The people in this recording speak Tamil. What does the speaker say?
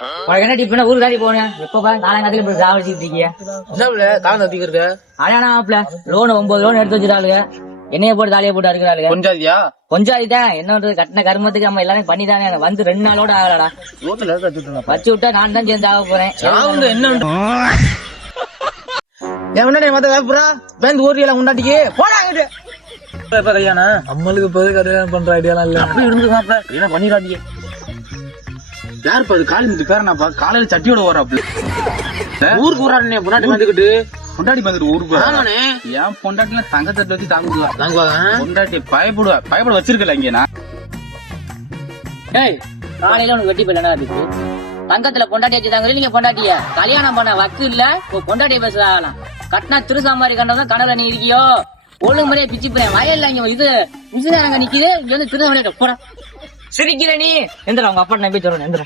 உனக்கு என்ன டிப்னா ஊருக்கு தாண்டி போனேன் எப்ப காலங்காலத்துல இப்ப சாவடிச்சுட்டு இருக்கீங்க. என்ன காலம் தத்திக்கு இருக்க? ஆனா லோன் 9 லோன் எடுத்து வச்சிருக்காளுங்க. என்னைய போட்டு தாலியை போட்டு இருக்கிறாளுங்க. கொஞ்சாதியா கொஞ்சாதிதான் என்ன கட்டின கர்மத்துக்கு நம்ம எல்லாமே பண்ணிதானே. வந்து 2 நாளோட ஆகலடா. வச்சு விட்டா நான் தான் சேர்ந்து ஆக போறேன். என்ன என் முன்னாடி மத்த வேப்புறா பேந்து ஊர்ல முன்னாடிக்கு போடாங்க. நம்மளுக்கு இப்போது கல்யாணம் பண்ற ஐடியாலாம் இல்ல. அப்படி இருந்து என்ன பண்ணிடாதீங்க. யாருப்பா அது காலி பேரனாப்பா காலையில சட்டியோட வராப்ல ஊருக்கு வரானே பொண்டாட்டி வந்துகிட்டு பொண்டாட்டி வந்துட்டு ஊருக்கு ஆமாண்ணே. என் பொண்டாட்டில தங்க தட்டு வச்சு தாங்குவாங்க. பொண்டாட்டி பயப்பட வச்சிருக்கல இங்க நான். டேய் காலையில உனக்கு வெட்டி போயிடா இருக்கு. தங்கத்துல பொண்டாட்டி வச்சுதாங்க. நீங்க பொண்டாட்டிய கல்யாணம் பண்ண வக்கு இல்ல பொண்டாட்டிய பேசுறாங்களாம். கட்டினா திருசாமாரி கண்டதான் கனவுல நீ இருக்கியோ. ஒழுங்கு முறையா பிச்சு போறேன் வயல்ல இங்க இது மிஷினாங்க நிக்குது. இங்க வந்து திருசாமாரி போற சிரிக்கிற நீ எந்திர அவங்க அப்பா நம்பி சொல்றேன் எந்திர.